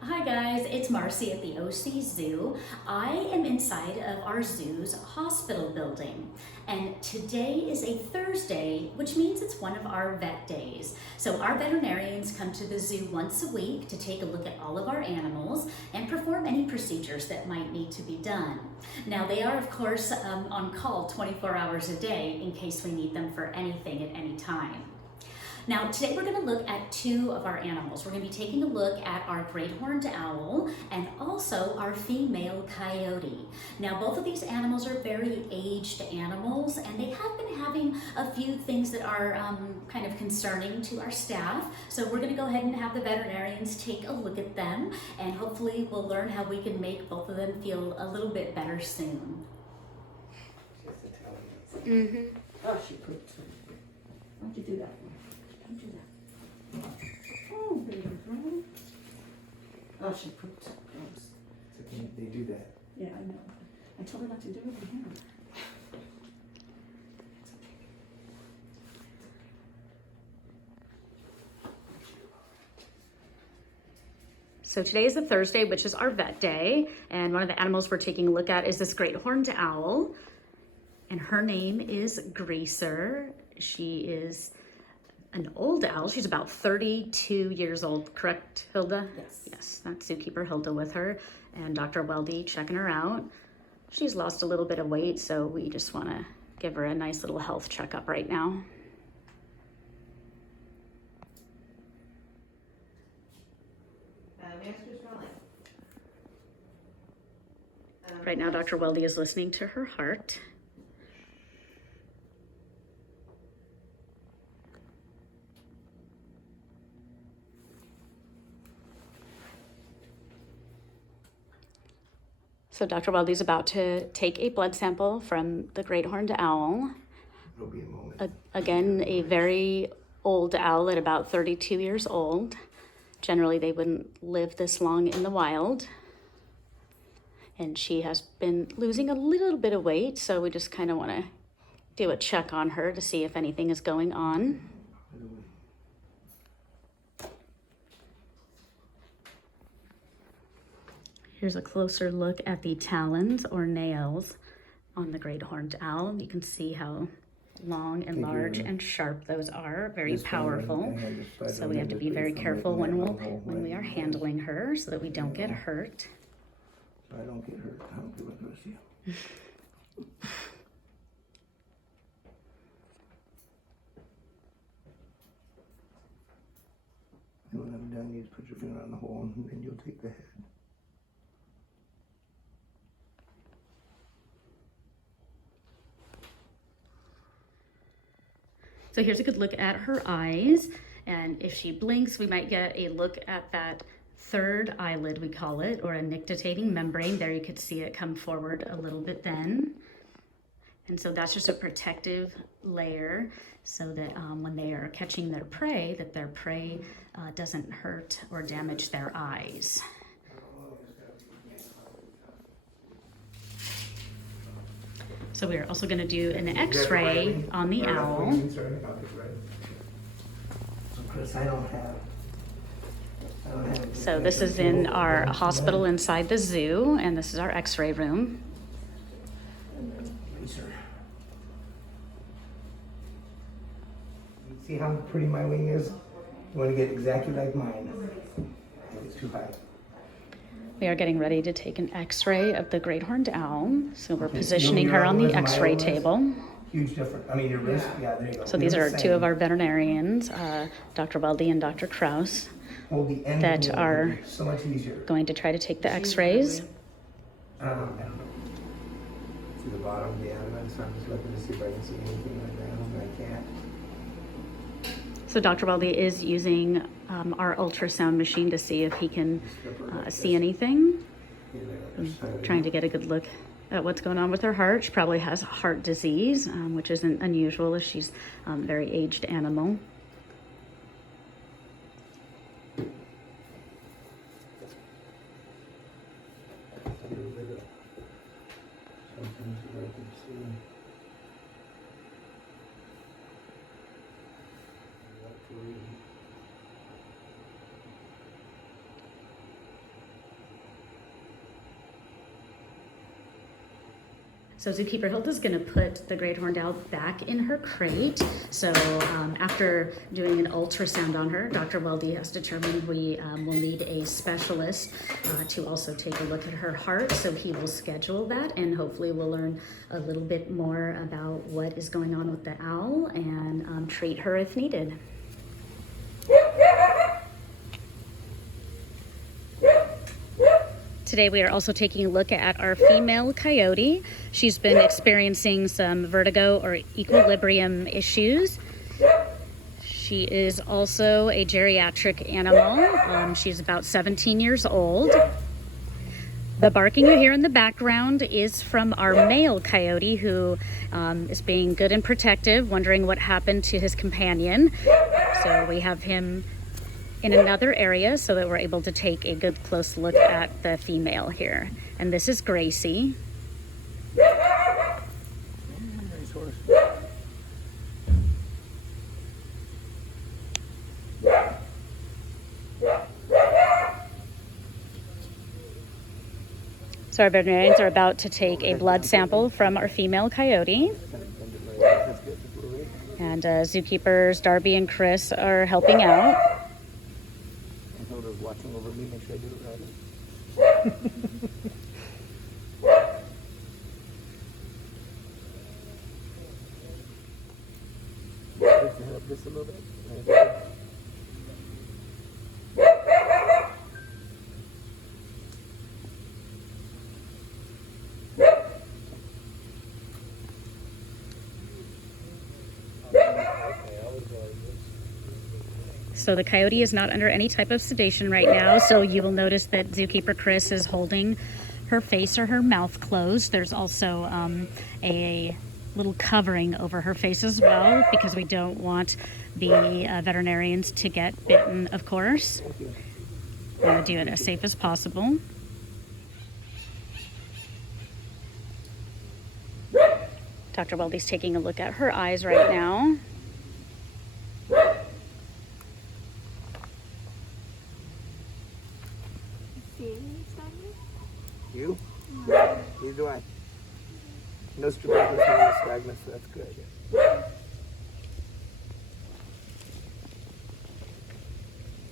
Hi guys, it's Marcy at the OC Zoo. I am inside of our zoo's hospital building, and today is a Thursday, which means it's one of our vet days. So our veterinarians come to the zoo once a week to take a look at all of our animals and perform any procedures that might need to be done. Now they are of course on call 24 hours a day in case we need them for anything at any time. Now, today we're going to look at two of our animals. We're going to be taking a look at our great horned owl and also our female coyote. Now, both of these animals are very aged animals, and they have been having a few things that are kind of concerning to our staff. So we're going to go ahead and have the veterinarians take a look at them, and hopefully we'll learn how we can make both of them feel a little bit better soon. Oh, she pooped. Why'd you do that? Don't do that. Oh, baby girl. Oh, she pooped. Gross. They do that. Yeah, I know. I told her not to do it again. So today is a Thursday, which is our vet day, and one of the animals we're taking a look at is this great horned owl, and her name is Greaser. She is an old owl. She's about 32 years old, correct, Hilda? Yes. Yes, that's zookeeper Hilda with her, and Dr. Weldy checking her out. She's lost a little bit of weight, so we just want to give her a nice little health checkup right now. Right now, Dr. Weldy is listening to her heart. So Dr. Weldy's about to take a blood sample from the great horned owl. It'll be a moment. Again, a very old owl at about 32 years old. Generally, they wouldn't live this long in the wild. And she has been losing a little bit of weight, so we just kind of want to do a check on her to see if anything is going on. Here's a closer look at the talons or nails on the great horned owl. You can see how long and large and sharp those are, very powerful. So we have to be very careful when we are handling her so that we don't get hurt. So I don't get hurt. I don't do it with you. And when I'm done, you just put your finger on the hole and then you'll take the head. So here's a good look at her eyes, and if she blinks, we might get a look at that third eyelid, we call it, or a nictitating membrane. There you could see it come forward a little bit then. And so that's just a protective layer so that when they are catching their prey, that their prey doesn't hurt or damage their eyes. So we're also going to do an x-ray on the owl. Chris, I don't have. So this is in our hospital inside the zoo, and this is our x-ray room. See how pretty my wing is? You want to get exactly like mine. It's too high. We are getting ready to take an x-ray of the great horned owl. So we're positioning her on the x-ray table. Huge difference. I mean, your wrist, yeah, there you go. So these are two of our veterinarians, Dr. Weldy and Dr. Kraus, that are so much easier. going to try to take the x-rays. See the bottom of the animal, so I'm just looking to see if I can see anything like that. I can't. So Dr. Weldy is using our ultrasound machine to see if he can see anything. Trying to get a good look at what's going on with her heart. She probably has heart disease, which isn't unusual as she's a very aged animal. So zookeeper Hilda's gonna put the great horned owl back in her crate. So after doing an ultrasound on her, Dr. Weldy has determined we will need a specialist to also take a look at her heart. So he will schedule that, and hopefully we'll learn a little bit more about what is going on with the owl and treat her if needed. Today we are also taking a look at our female coyote. She's been experiencing some vertigo or equilibrium issues. She is also a geriatric animal. She's about 17 years old. The barking you hear in the background is from our male coyote, who is being good and protective, wondering what happened to his companion. So we have him in another area so that we're able to take a good close look at the female here. And this is Gracie. Nice horse. So our veterinarians are about to take a blood sample from our female coyote. And zookeepers Darby and Chris are helping out. Hilda's watching over me, make sure I do it right. Lift your head up just a little bit. Right. So the coyote is not under any type of sedation right now, so you will notice that zookeeper Chris is holding her face or her mouth closed. There's also a little covering over her face as well, because we don't want the veterinarians to get bitten, of course. We want to do it as safe as possible. Dr. Weldy's taking a look at her eyes right now. You? Neither do I. No strabismus, no nystagmus, so that's good.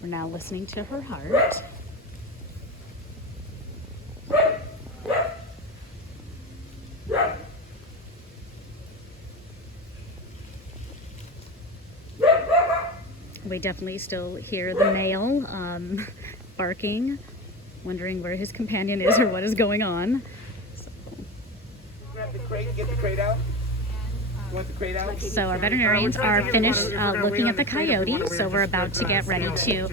We're now listening to her heart. We definitely still hear the male barking, wondering where his companion is or what is going on. Grab the crate, get the crate out. You want the crate out? So our veterinarians are finished looking at the coyote, so we're about to get ready to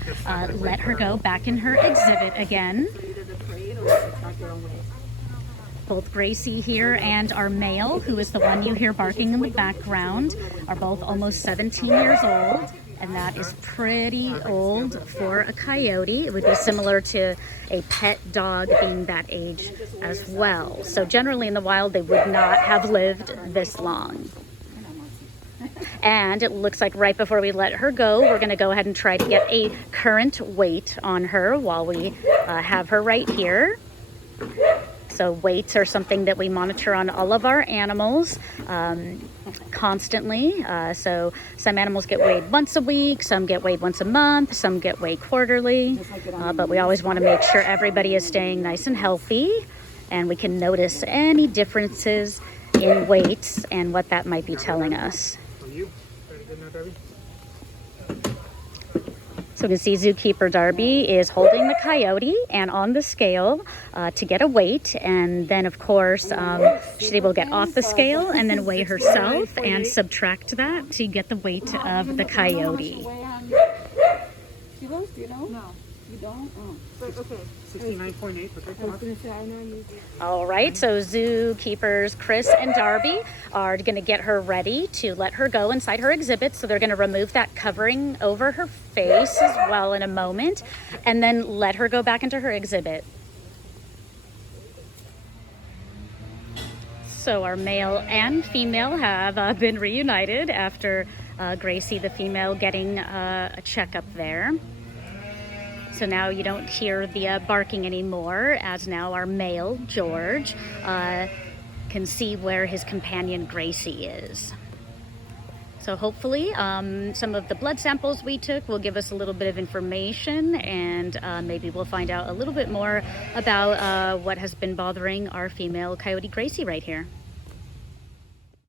let her go back in her exhibit again. Both Gracie here and our male, who is the one you hear barking in the background, are both almost 17 years old. And that is pretty old for a coyote. It would be similar to a pet dog being that age as well. So generally in the wild, they would not have lived this long. And it looks like right before we let her go, we're gonna go ahead and try to get a current weight on her while we have her right here. So weights are something that we monitor on all of our animals constantly. So some animals get weighed once a week, some get weighed once a month, some get weighed quarterly. But we always want to make sure everybody is staying nice and healthy, and we can notice any differences in weights and what that might be telling us. So we can see zookeeper Darby is holding the coyote and on the scale to get a weight, and then of course she will get off the scale and then weigh herself and subtract that to get the weight of the coyote. Kilos, do you know? No. You don't? Oh. Okay. 69.8. All right, so zookeepers Chris and Darby are going to get her ready to let her go inside her exhibit. So they're going to remove that covering over her face as well in a moment, and then let her go back into her exhibit. So our male and female have been reunited after Gracie, the female, getting a checkup there. So now you don't hear the barking anymore, as now our male, George, can see where his companion Gracie is. So hopefully some of the blood samples we took will give us a little bit of information, and maybe we'll find out a little bit more about what has been bothering our female coyote Gracie right here.